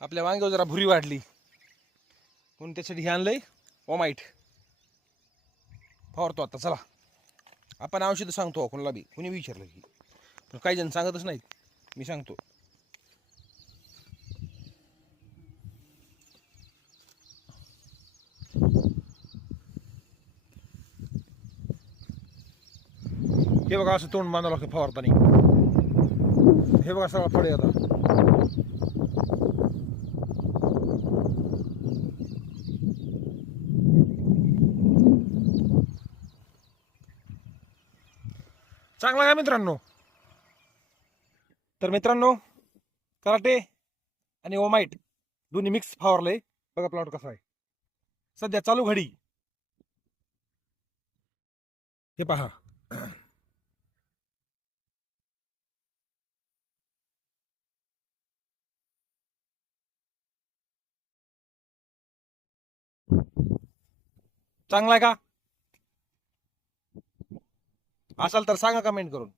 आपल्या वांग्यावर जरा भुरी वाढली म्हणून त्यासाठी हे आणलंय ओमाइट फवारतो आता. चला आपण औषधं सांगतो कोणाला बी, कोणी विचारलं की, पण काही जण सांगतच नाहीत, मी सांगतो. हे बघा असं तोंड बांधावं लागतं फवारताना. हे बघा सगळा फळे आता. चांगला का मित्रांनो? तर मित्रांनो कराटे आणि ओमाइट दोन्ही मिक्स फवारलंय. बघा प्लॉट कसा आहे सध्या चालू घडी. हे पहा चांगला आहे का? असाल तर सांगा कमेंट करून.